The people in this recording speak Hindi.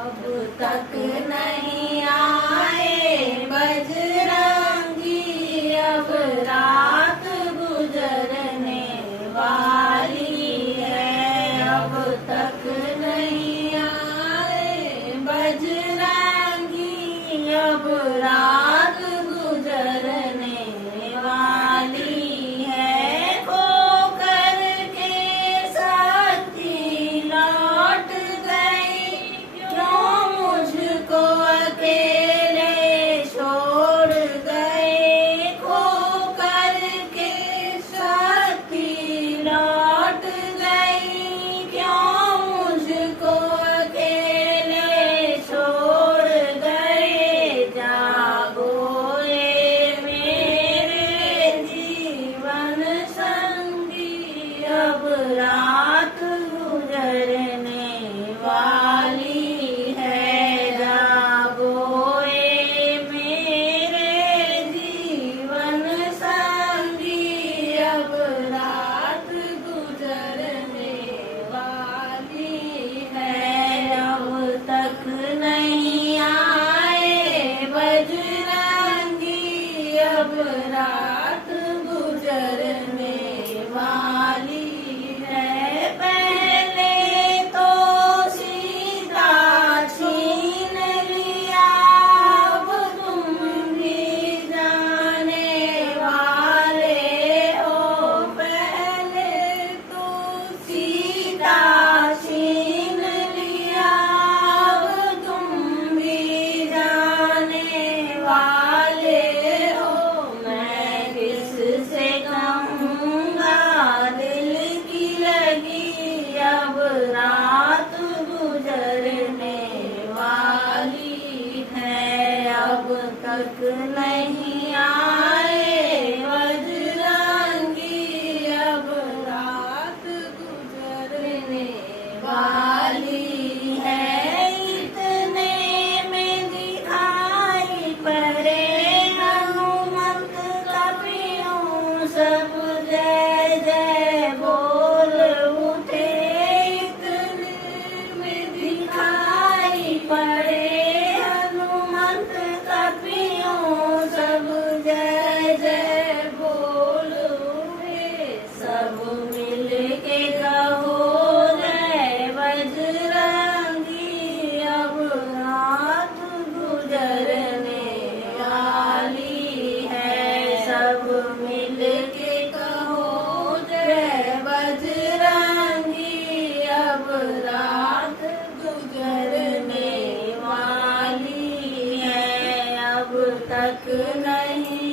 अब तक नहीं आए बजरंगी, अब रात गुजरने वाली है। अब तक नहीं आए बजरंगी, अब रात गुजरने वाली है। खो करके साथी लौट गई, क्यों मुझको अकेले छोड़ गए। खो करके साथी लौट गई, क्यों मुझको अकेले छोड़ गए। जागो ये मेरे जीवन संगी, अब रात गुजरने वाली है। जागो ये मेरे जीवन संगी, अब रात गुजरने वाली है। अब तक नहीं आए बजरंगी, अब रात गुजरने वाली है। पहले तो सीता छीन लिया, अब तुम भी जाने वाले हो। पहले तो सीता छीन लिया, अब तुम भी जाने वाले हो। मैं किससे कहूँगा दिल की लगी, अब रात गुजरने वाली है। अब तक नहीं आए बजरंगी, अब रात गुजरने वाली है। इतने में दिखाई पड़े हनुमंत कपियों, सब जय जय बोल उठे। इतने में दिखाई पड़े हनुमंत कपियों, सब जय जय बोल उठे। सब मिल के कहो जय बजरंगी, अब रात गुजरने वाली है। सब मिल के कहो जय बजरंगी, अब रात गुजरने वाली है। अब तक नहीं